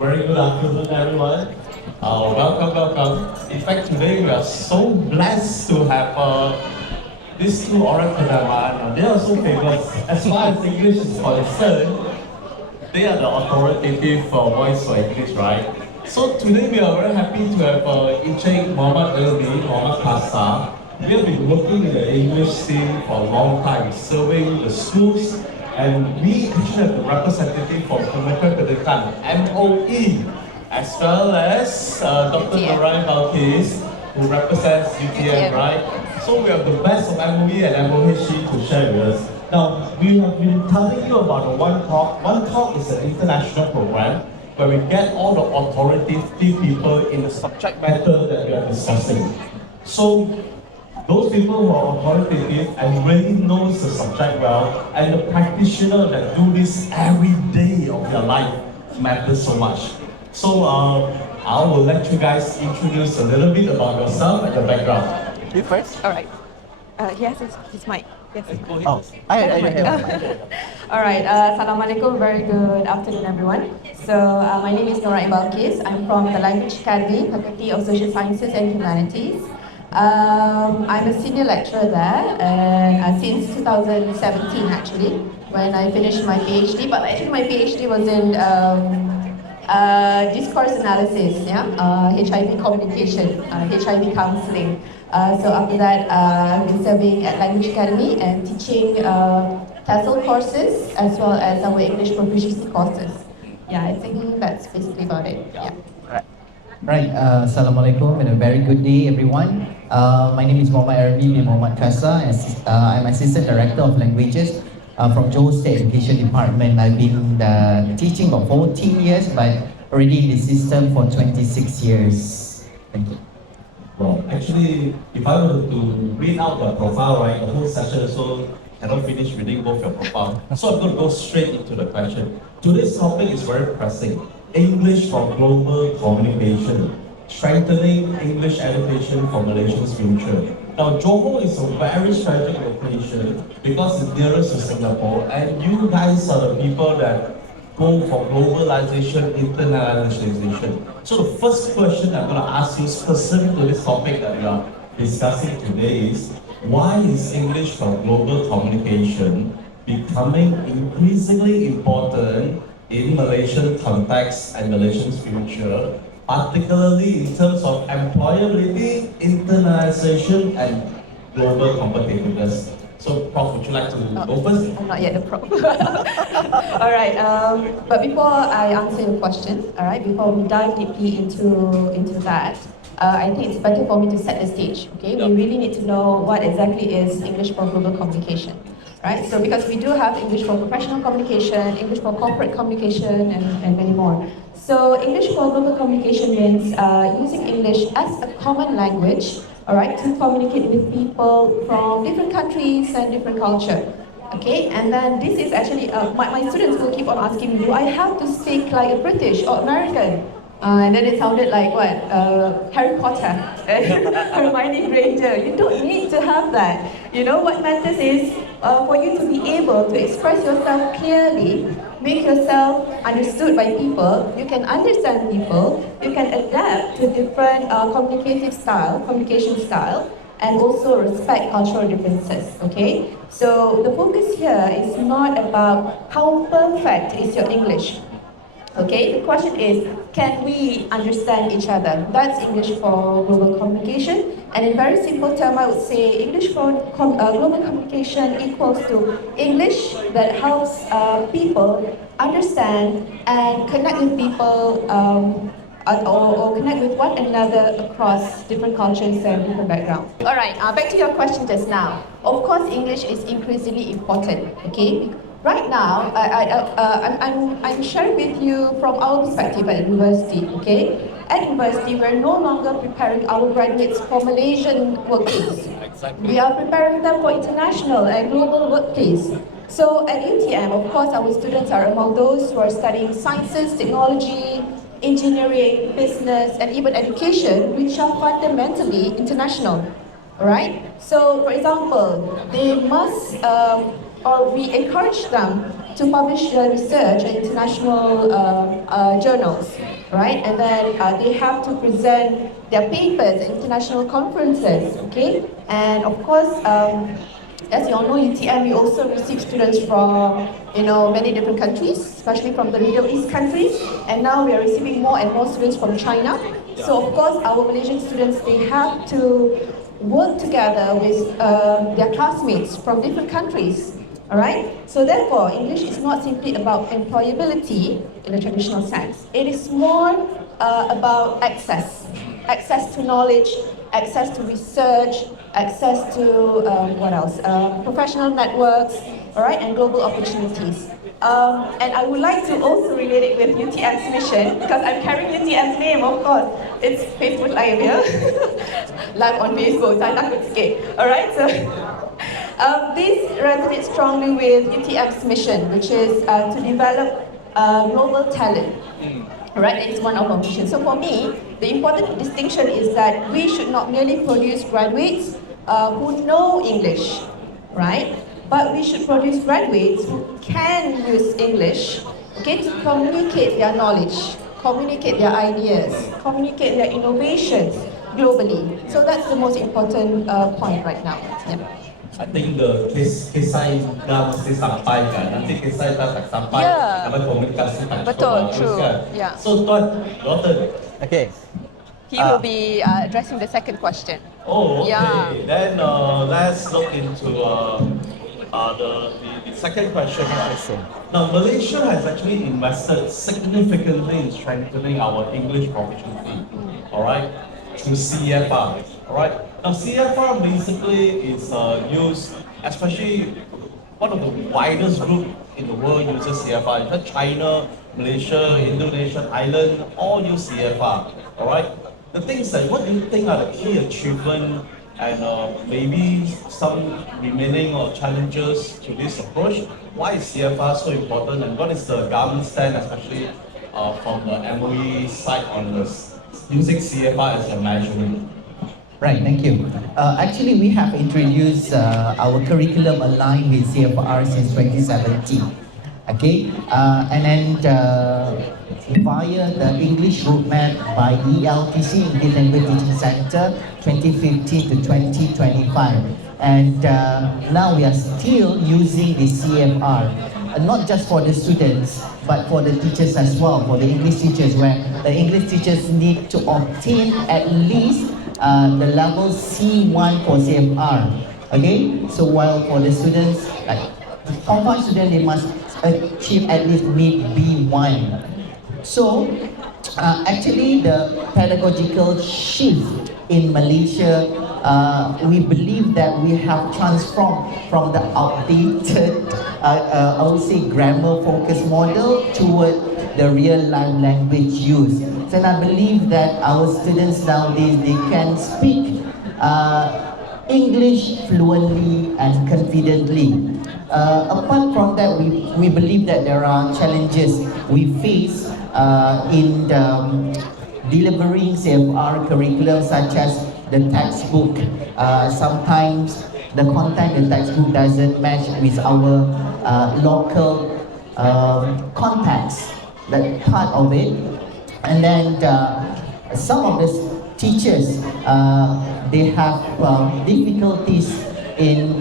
very good afternoon, everyone. Welcome. In fact, today we are so blessed to have these two orators. They are so famous. As far as English is concerned, they are the authoritative voice for English, right? So today we are very happy to have ENCIK Muhammad Kasa. We have been working in the English scene for a long time, serving the schools, and we actually have the representative from Kementerian Pendidikan, MOE, as well as Dr. NUR'AIN BALQIS, who represents UTM, right? So we have the best of MOE and MOHD to share with us. Now, we have been telling you about the One Talk. One Talk is an international program where we get all the authoritative people in the subject matter that we are discussing. So, those people who are authoritative and really knows the subject well, and the practitioner that do this every day of their life matters so much. So, I will let you guys introduce a little bit about yourself and your background. You first? All right. Yes, it's Mike. Yes. Oh, All right. Assalamualaikum. Very good afternoon, everyone. So my name is NUR'AIN BALQIS. I'm from the Language Academy, Faculty of Social Sciences and Humanities. I'm a senior lecturer there, and since 2017 actually, when I finished my PhD. But actually, my PhD was in discourse analysis, HIV communication, HIV counseling. So after that, I've been serving at Language Academy and teaching TESOL courses as well as our English proficiency courses. Yeah, I think that's basically about it. Yeah. Right. Assalamualaikum and a very good day, everyone. My name is Muhammad bin Muhammad Kasa. I'm Assistant Director of Languages from Johor State Education Department. I've been teaching for 14 years, but already in the system for 26 years. Thank you. Well, actually, if I were to read out your profile, right, the whole session so cannot finish reading both your profile. So I'm going to go straight into the question. Today's topic is very pressing. English for global communication, strengthening English education for Malaysia's future. Now, Johor is a very strategic location because it's nearest to Singapore, and you guys are the people that go for globalization, internationalization. So the first question I'm going to ask you specific to this topic that we are discussing today is, why is English for global communication becoming increasingly important in Malaysian context and Malaysia's future, particularly in terms of employability, internationalization, and global competitiveness? So, Prof, would you like to go first? I'm not yet the Prof. All right. But before I answer your question, all right, before we dive deeply into that, I think it's better for me to set the stage. Okay, we really need to know what exactly is English for global communication. Right, so because we do have English for professional communication, English for corporate communication, and many more. So English for global communication means using English as a common language, all right, to communicate with people from different countries and different culture. Okay, and then this is actually, my students will keep on asking me, do I have to speak like a British or American? And then it sounded like what? Harry Potter, Hermione Granger. You don't need to have that. You know, what matters is for you to be able to express yourself clearly, make yourself understood by people, you can understand people, you can adapt to different communication style, and also respect cultural differences, okay? So the focus here is not about how perfect is your English. Okay, the question is, can we understand each other? That's English for global communication. And in very simple term, I would say English for global communication equals to English that helps people understand and connect with people or connect with one another across different cultures and different backgrounds. All right, back to your question just now. Of course, English is increasingly important, okay? Right now, I'm sharing with you from our perspective at university, okay? At university, we're no longer preparing our graduates for Malaysian workplace. Exactly. We are preparing them for international and global workplace. So at UTM, of course, our students are among those who are studying sciences, technology, engineering, business, and even education, which are fundamentally international. Alright? So, for example, they must or we encourage them to publish their research in international journals. right? And then they have to present their papers at international conferences, okay? And of course, as you all know, UTM, we also receive students from, many different countries, especially from the Middle East countries. And now we are receiving more and more students from China. So of course, our Malaysian students, they have to work together with their classmates from different countries. All right? So therefore, English is not simply about employability in the traditional sense. It is more about access. Access to knowledge, access to research, access to, what else? Professional networks, all right, and global opportunities. And I would like to also relate it with UTM's mission, because I'm carrying UTM's name, of course. It's Facebook Live, yeah? Live on Facebook, saya takut sikit. All right, so this resonates strongly with UTM's mission, which is to develop global talent. Right, it's one of our missions. So for me, the important distinction is that we should not merely produce graduates who know English, right? But we should produce graduates who can use English, okay, to communicate their knowledge, communicate their ideas, communicate their innovations globally. So that's the most important point right now. Yeah. I think the kisah dah mesti sampai kan. Nanti kisah dah tak sampai, Yeah. dapat komunikasi tak Betul, cukup bagus true. kan. Yeah. So Tuan, your turn. Okay. He will be addressing the second question. Oh, okay. Yeah. Then let's look into the second question. Now, Malaysia has actually invested significantly in strengthening our English proficiency. All right, through CFR. All right. Now, CFR basically is used, especially one of the widest group in the world uses CFR. In fact, China, Malaysia, Indonesia, Thailand, all use CFR. All right. The thing is that, what do you think are the key achievements and maybe some remaining challenges to this approach? Why is CFR so important, and what is the government stand, especially from the MOE side on this using CFR as a measurement? Right, thank you. Actually, we have introduced our curriculum aligned with CFR since 2017. Okay, and then via the English roadmap by ELTC, English Language Teaching Center, 2015 to 2025. And now we are still using the CFR, not just for the students, but for the teachers as well, for the English teachers, where the English teachers need to obtain at least the level C1 for CFR. Okay, so while for the students, like Form 5 students, they must achieve at least mid B1. So actually the pedagogical shift in Malaysia, we believe that we have transformed from the outdated, I would say, grammar-focused model toward the real-life language use. So I believe that our students nowadays, they can speak English fluently and confidently. Apart from that, we believe that there are challenges we face in delivering CFR curriculum, such as the textbook. Sometimes the content in the textbook doesn't match with our local context, that part of it. And then some of the teachers, they have difficulties in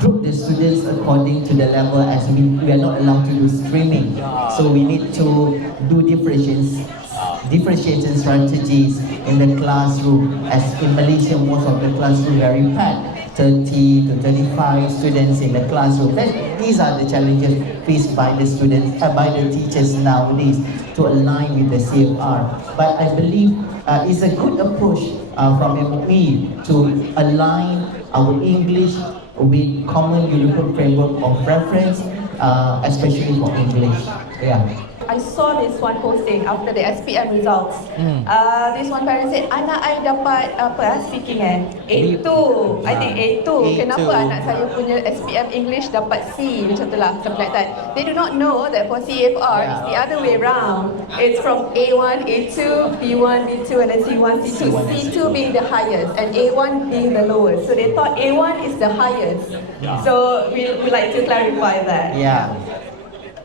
group the students according to the level, as we are not allowed to do streaming. So we need to do differentiation strategies in the classroom. As in Malaysia, most of the classroom very packed, 30 to 35 students in the classroom. These are the challenges faced by the students, by the teachers nowadays, to align with the CFR. But I believe it's a good approach from MOE to align our English with common European framework of reference, especially for English. Yeah. I saw this one posting after the SPM results. This one parent said, anak I dapat speaking A2. I think A2. Kenapa anak saya punya SPM English dapat C? Macam tu lah, something like that. They do not know that for CFR, it's the other way around. It's from A1, A2, B1, B2, and then C1, C2. C2 being the highest and A1 being the lowest. So they thought A1 is the highest. So we would like to clarify that. Yeah.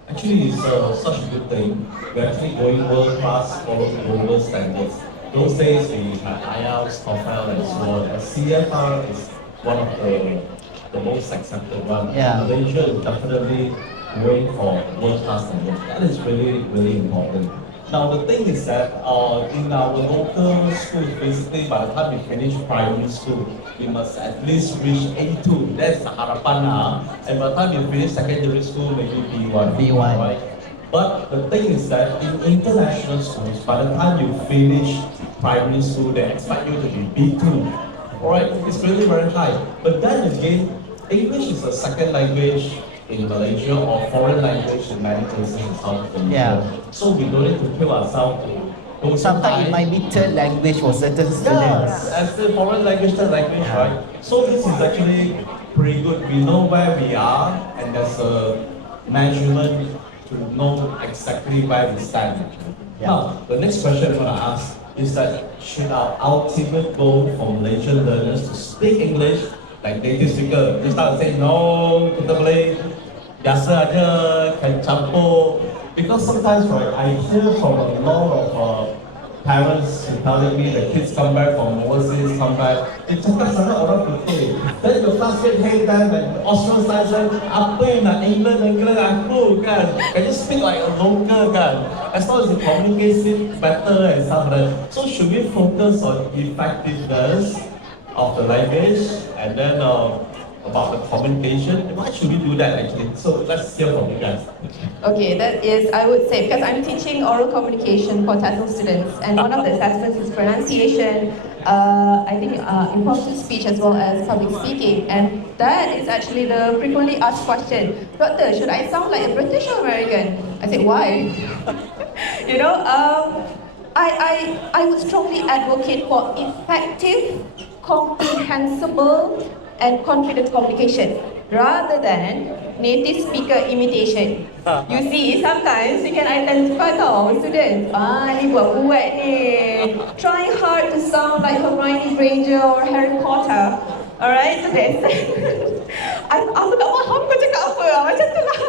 Actually, it's such a good thing. We're actually going world class, following global standards. Those days we had IELTS, TOEFL, and so on. But CFR is one of the most accepted one. Yeah. Malaysia is definitely going for world class standards. That is really, really important. Now the thing is that in our local schools, basically by the time we finish primary school, we must at least reach A2. That's the harapan and by the time you finish secondary school, maybe B1. B1. Right? But the thing is that in international schools, by the time you finish primary school, they expect you to be B2. Alright, it's really very high. But then again, English is a second language in Malaysia or foreign language in many places in South Asia. Yeah. So we don't need to kill ourselves to go so Sometimes high. it might be third language for certain Yes, students. as the foreign language, third language, right? So this is actually pretty good. We know where we are, and there's a measurement to know exactly where we stand. Now, the next question I'm going to ask is that should our ultimate goal for Malaysian learners to speak English like native speaker? Just start saying no, kita boleh biasa aja, can campur. Because sometimes, right, I hear from a lot of parents telling me the kids come back from overseas, come back, dia cakap sana orang putih. Then the classmate hate them and ostracize them. Apa yang nak England aku kan? Can you speak like a local kan? As long as you communicate it better and stuff like that. So should we focus on effectiveness of the language and then about the communication? Why should we do that actually? So let's hear from you guys. Okay, that is, I would say, because I'm teaching oral communication for TESOL students, and one of the assessments is pronunciation, I think impromptu speech as well as public speaking, and that is actually the frequently asked question. Doctor, should I sound like a British or American? I said, why? You know, I would strongly advocate for effective, comprehensible, and confident communication rather than native speaker imitation. You see, sometimes you can identify tau students, ni buat ni, trying hard to sound like Hermione Granger or Harry Potter. Alright, so that's aku tak faham kau cakap apa, macam tu lah.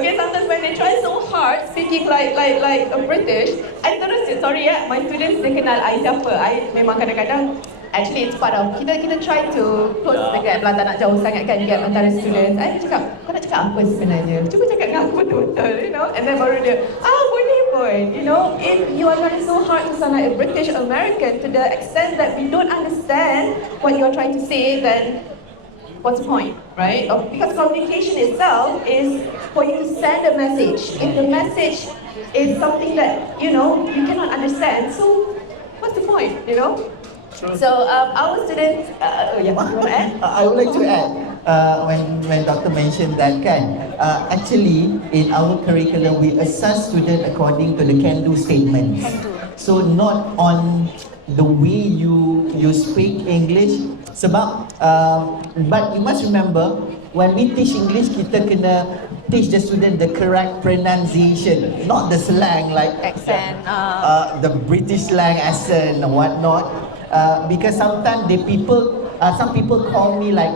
Okay, sometimes when they try so hard speaking like a British, I terus, sorry my students dia kenal I siapa. I memang kadang-kadang actually it's part of kita try to close the gap lah, tak nak jauh sangat kan gap antara students. I cakap, kau nak cakap apa sebenarnya? Cuba cakap dengan aku betul-betul, you know. And then baru dia, boleh pun, you know. If you are trying so hard to sound like a British American to the extent that we don't understand what you're trying to say, then what's the point, right? Because communication itself is for you to send a message. If the message is something that, you know, you cannot understand, so what's the point, you know? So our students, you want to add? I would like to add, when Doctor mentioned that actually in our curriculum we assess students according to the can-do statements. So not on the way you speak English. Sebab, but you must remember, when we teach English, kita kena teach the student the correct pronunciation, not the slang like Accent, the British slang accent and whatnot. Because sometimes some people call me like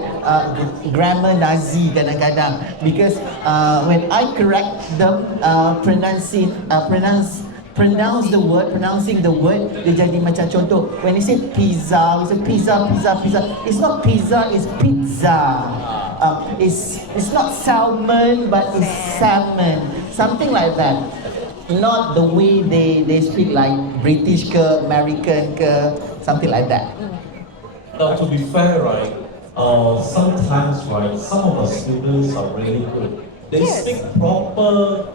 grammar Nazi kadang-kadang, because when I correct them pronouncing the word, dia jadi macam contoh, when they say pizza, we say pizza. It's not pizza, it's pizza. It's not salmon, but it's salmon. Something like that. Not the way they speak like British ke, American ke, something like that. Now, to be fair, right, sometimes, right, some of the students are really good. They speak proper,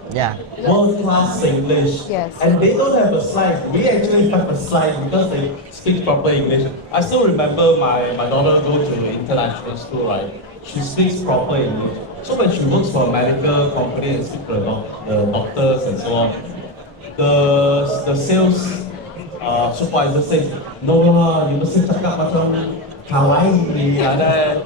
world-class English, and they don't have a slang. We actually have a slang because they speak proper English. I still remember my daughter go to international school, right? She speaks proper English. So when she works for a medical company and speaks to the doctors and so on, the sales supervisor says, no lah, you mesti cakap macam kawaii ni ada.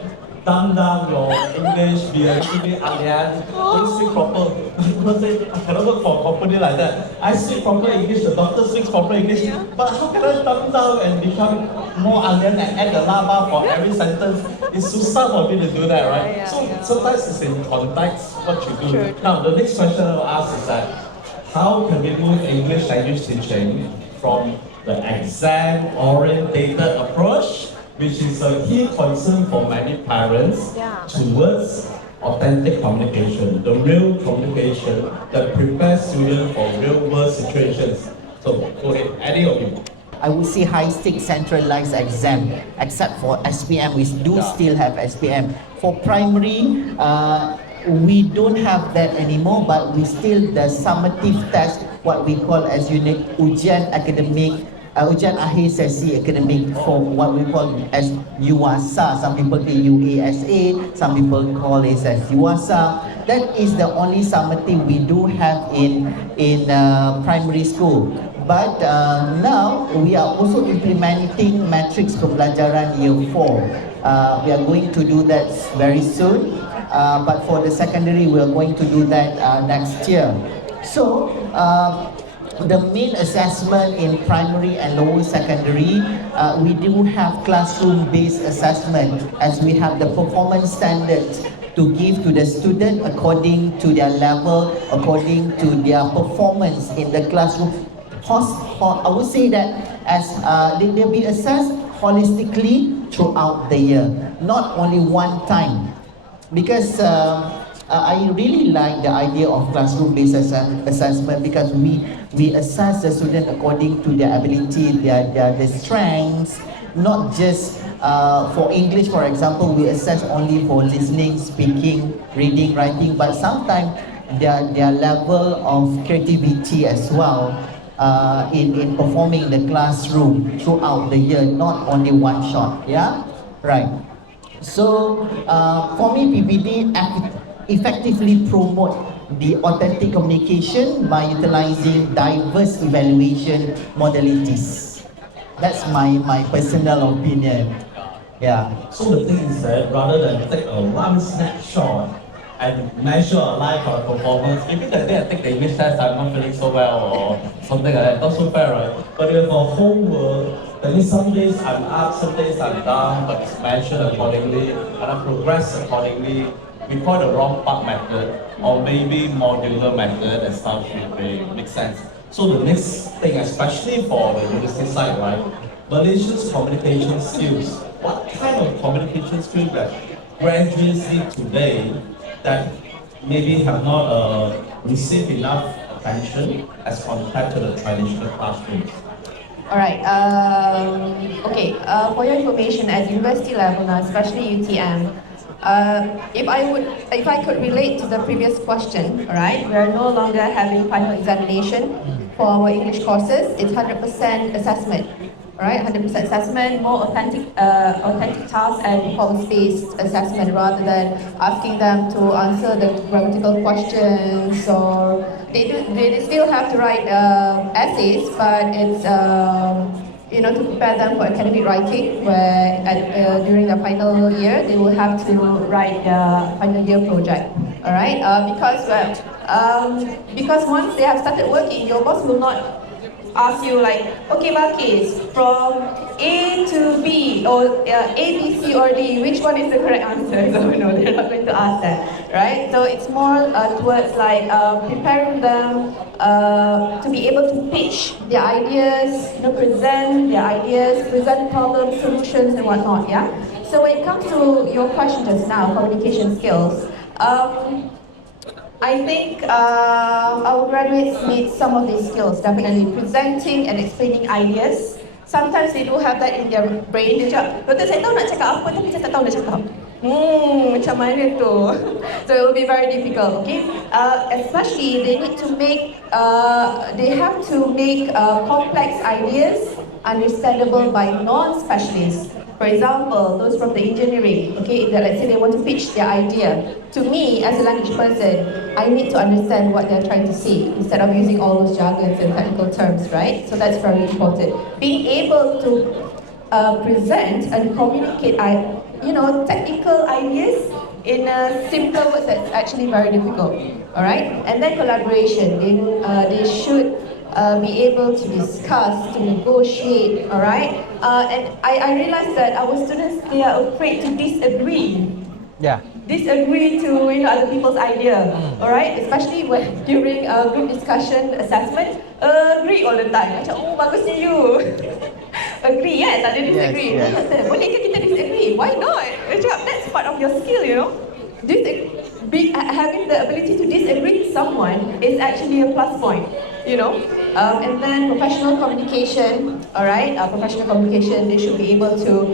dumb down your English, be a little bit alien, don't speak proper. People say, I cannot work for a company like that. I speak proper English, the doctor speaks proper English, but how can I dumb down and become more alien and add the lama for every sentence? It's too tough for me to do that, right? So sometimes it's in context what you do. Now, the next question I'll ask is that, how can we move English language teaching from the exam-orientated approach, which is a key concern for many parents, towards authentic communication, the real communication that prepares students for real-world situations? So, go ahead, any of you. I would say high-stake centralized exam, except for SPM. We do still have SPM. For primary, we don't have that anymore, but we still the summative test, what we call as unit ujian akademik, ujian akhir sesi akademik, for what we call as UASA. Some people say UASA, some people call it as UASA. That is the only summative we do have in primary school. But now we are also implementing matrix pembelajaran year 4. We are going to do that very soon. But for the secondary, we are going to do that next year. So, the main assessment in primary and lower secondary, we do have classroom-based assessment, as we have the performance standards to give to the student according to their level, according to their performance in the classroom. I would say that as they'll be assessed holistically throughout the year, not only one time. Because I really like the idea of classroom-based assessment, because we assess the student according to their ability, their strengths, not just for English, for example, we assess only for listening, speaking, reading, writing, but sometimes their level of creativity as well in performing in the classroom throughout the year, not only one shot, yeah? Right. So, for me, PPD effectively promote the authentic communication by utilizing diverse evaluation modalities. That's my personal opinion. Yeah. So the thing is that rather than take a one snapshot and measure a life or performance, maybe that day I take the English test, I'm not feeling so well or something like that, not so fair, right? But if a whole world, that means some days I'm up, some days I'm down, but it's measured accordingly, and I progress accordingly. We call it the wrong part method, or maybe modular method, and stuff may make sense. So the next thing, especially for the university side, right? Malaysia's communication skills. What kind of communication skills that graduates need today that maybe have not received enough attention as compared to the traditional classrooms? Alright, okay, for your information, at university level now, especially UTM, if I could relate to the previous question, alright, we are no longer having final examination for our English courses. It's 100% assessment, alright, 100% assessment, more authentic tasks and performance-based assessment, rather than asking them to answer the grammatical questions, or they still have to write essays, but it's to prepare them for academic writing, where during the final year they will have to write the final year project. All right, because once they have started working, your boss will not ask you like, okay, BALQIS, from A to B, or A, B, C, or D, which one is the correct answer? So no, they're not going to ask that, right? So it's more towards like preparing them to be able to pitch their ideas, present their ideas, present problem solutions and whatnot, yeah? So when it comes to your question just now, communication skills, I think our graduates need some of these skills, definitely. Presenting and explaining ideas. Sometimes they do have that in their brain. Dia cakap, "Betul, saya tahu nak cakap apa, tapi saya tak tahu nak cakap." Macam mana tu? So it will be very difficult, okay? Especially they need to make, they have to make complex ideas understandable by non-specialists. For example, those from the engineering, okay, that let's say they want to pitch their idea. To me, as a language person, I need to understand what they're trying to say instead of using all those jargons and technical terms, right? So that's very important. Being able to present and communicate technical ideas in simple words that's actually very difficult. All right, and then collaboration. They should be able to discuss, to negotiate. All right, and I realized that our students, they are afraid to disagree. Yeah. Disagree to other people's idea, all right? Especially when during a group discussion assessment, agree all the time. Macam, oh bagusnya you. Agree, yeah, tak ada disagree. Yes, yes. Boleh ke kita disagree? Why not? Macam, that's part of your skill, having the ability to disagree with someone is actually a plus point, and then professional communication, all right? Professional communication, they should be able to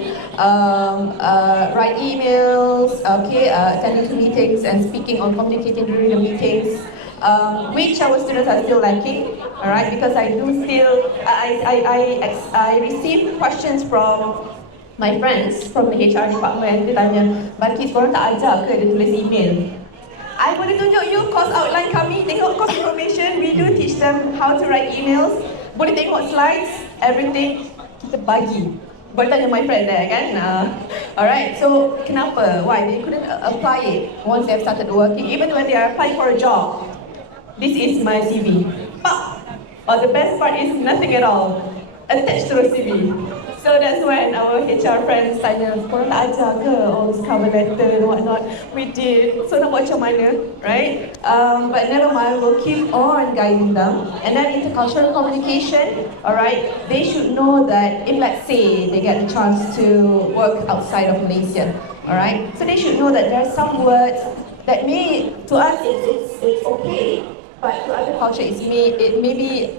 write emails, attending to meetings and speaking or communicating during the meetings, which our students are still lacking, all right? Because I receive questions from my friends from the HR department. Dia tanya, Balqis, korang tak ajar ke dia tulis email? I boleh tunjuk you course outline kami, tengok course information. We do teach them how to write emails. Boleh tengok slides, everything kita bagi. Boleh tanya my friend there kan. Alright, so kenapa? Why? They couldn't apply it once they have started working. Even when they are applying for a job. This is my CV. Or the best part is nothing at all. Attached to a CV. So that's when our HR friends tanya, korang tak ajar ke all this cover letter and whatnot? We did. So nak buat macam mana, right? But never mind, we'll keep on guiding them. And then intercultural communication, alright? They should know that if, let's say, they get the chance to work outside of Malaysia, alright? So they should know that there are some words that to us it's okay, but to other culture it may be,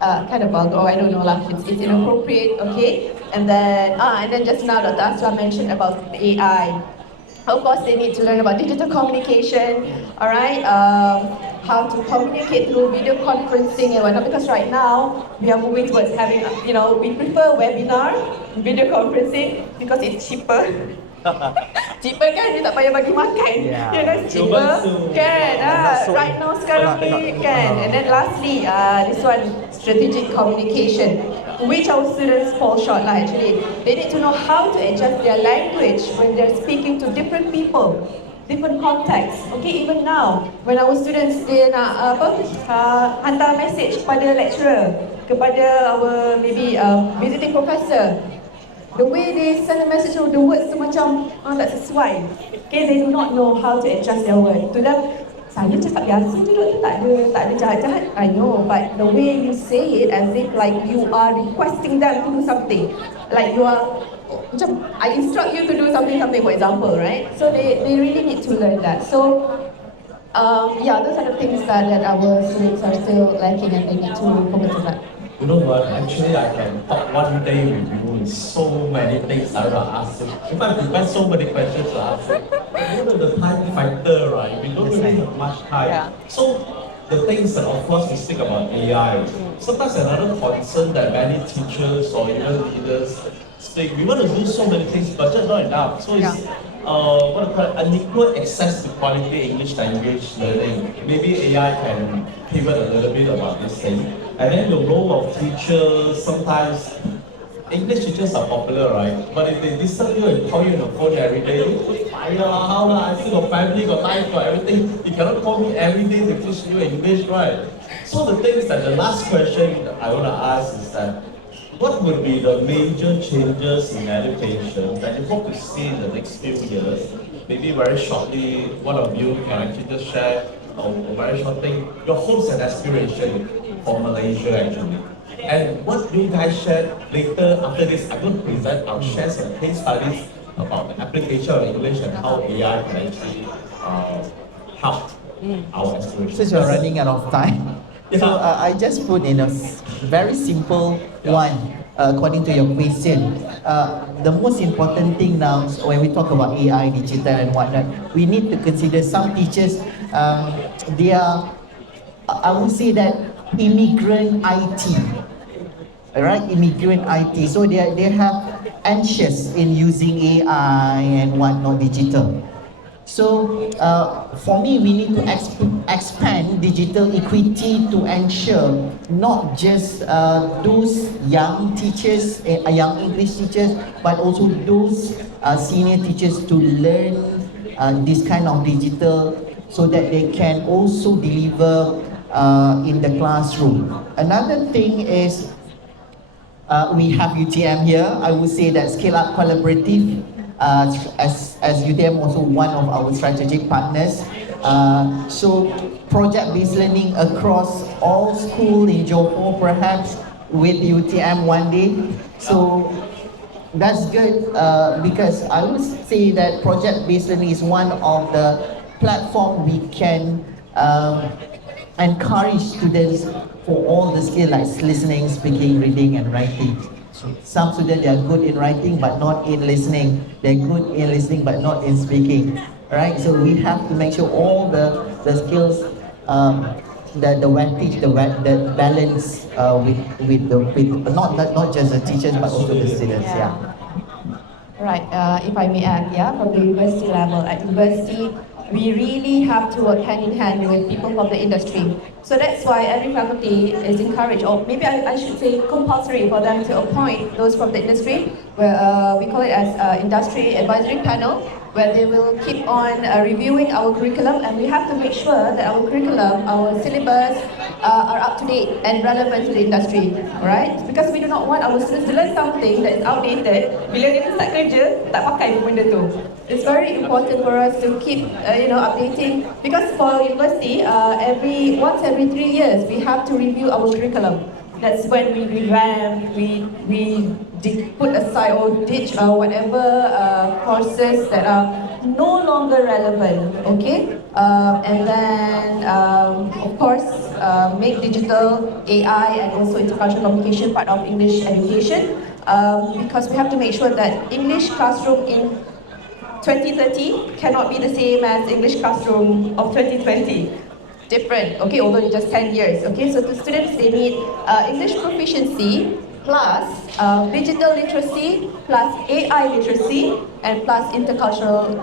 kind of vulgar, I don't know lah, it's inappropriate, okay? And then just now Dr. Asra mentioned about AI. Of course, they need to learn about digital communication, alright? How to communicate through video conferencing and whatnot, because right now, we are moving towards having, we prefer webinar, video conferencing, because it's cheaper. Cheaper kan, dia tak payah bagi makan. Cheaper kan. Right now sekarang ni kan. And then lastly, this one, strategic communication, which our students fall short lah actually. They need to know how to adjust their language when they're speaking to different people, different contexts. Okay, even now, when our students dia nak hantar message kepada lecturer, kepada our maybe visiting professor, the way they send a message, the words tu macam tak sesuai. Okay, they do not know how to adjust their words. To them, saya cakap biasa je tu, tak ada jahat-jahat. I know, but the way you say it as if like you are requesting them to do something. Like you are, macam I instruct you to do something, for example, right? So they really need to learn that. So, those are the things that our students are still lacking and they need to focus on that. You know what, actually I can talk one day with you in so many things I want to ask you. In fact, I prepare so many questions to ask you. The time factor, right? We don't really have much time. Yeah. So, the things that of course we speak about AI. Sometimes another concern that many teachers or even leaders speak, we want to do so many things, but just not enough. So it's unequal access to quality English language learning. Maybe AI can pivot a little bit about this thing. And then the role of teachers, sometimes English teachers are popular, right? But if they disturb you and call you on the phone every day, how I still got family, got life, got everything. You cannot call me every day to teach you English, right? So the thing is that the last question I want to ask is that, what would be the major changes in education that you hope to see in the next few years? Maybe very shortly, one of you can actually just share a very short thing, your hopes and aspirations for Malaysia actually. And what you guys share later after this, I'm going to present, I'll share some case studies about the application of English and how AI can actually help our aspirations. Since we're running out of time, so I just put in a very simple one according to your question. The most important thing now when we talk about AI, digital and whatnot, we need to consider some teachers, they are, I would say that immigrant IT. Alright, immigrant IT. So they have anxious in using AI and whatnot, digital. So for me, we need to expand digital equity to ensure not just those young teachers, young English teachers, but also those senior teachers to learn this kind of digital so that they can also deliver in the classroom. Another thing is we have UTM here. I would say that Scale Up Collaborative, as UTM also one of our strategic partners. So project-based learning across all schools in Johor perhaps with UTM one day. So that's good because I would say that project-based learning is one of the platform we can encourage students for all the skills like listening, speaking, reading and writing. So some students, they are good in writing but not in listening. They're good in listening but not in speaking. Right? So we have to make sure all the skills, the weightage, the balance with not just the teachers but also the students. Yeah. Right, if I may add, from the university level, at university, we really have to work hand in hand with people from the industry. So that's why every faculty is encouraged, or maybe I should say compulsory for them to appoint those from the industry, where we call it as industry advisory panel, where they will keep on reviewing our curriculum, and we have to make sure that our curriculum, our syllabus are up to date and relevant to the industry, right? Because we do not want our students to learn something that is outdated. Bila dia start kerja, tak pakai pun benda tu. It's very important for us to keep, updating, because for university, once every 3 years, we have to review our curriculum. That's when we revamp, we put aside or ditch whatever courses that are no longer relevant, okay? And then, of course, make digital, AI, and also intercultural communication part of English education, because we have to make sure that English classroom in 2030 cannot be the same as English classroom of 2020. Different, okay, although it's just 10 years, okay? So the students, they need English proficiency plus digital literacy plus AI literacy and plus intercultural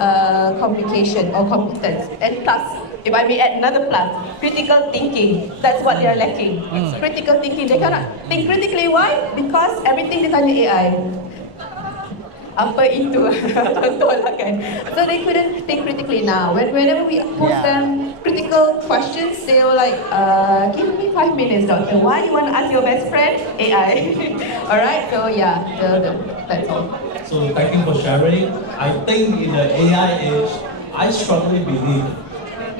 communication or competence, and plus, if I may add another plus, critical thinking. That's what they are lacking. It's critical thinking. They cannot think critically. Why? Because everything they tanya AI. Apa itu? Contohlah kan. So they couldn't think critically now. Whenever we pose them critical questions, they were like, give me 5 minutes, doctor. Why you want to ask your best friend? AI. Alright, so yeah, that's all. So thank you for sharing. I think in the AI age, I strongly believe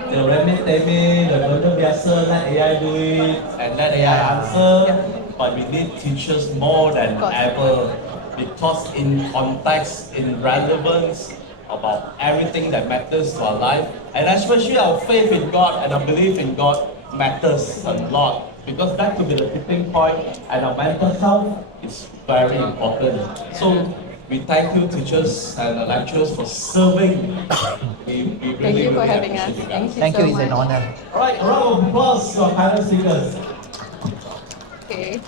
the remit-temit, the benda biasa, let AI do it and let AI answer. But we need teachers more than ever. Because in context, in relevance about everything that matters to our life, and especially our faith in God and our belief in God matters a lot, because that could be the tipping point, and our mental health is very important. So we thank you, teachers and lecturers, for serving. We really, Thank you for really having us. appreciate you guys. Thank you, so it's an much. honor. All right, a round of applause to our panel speakers. Okay.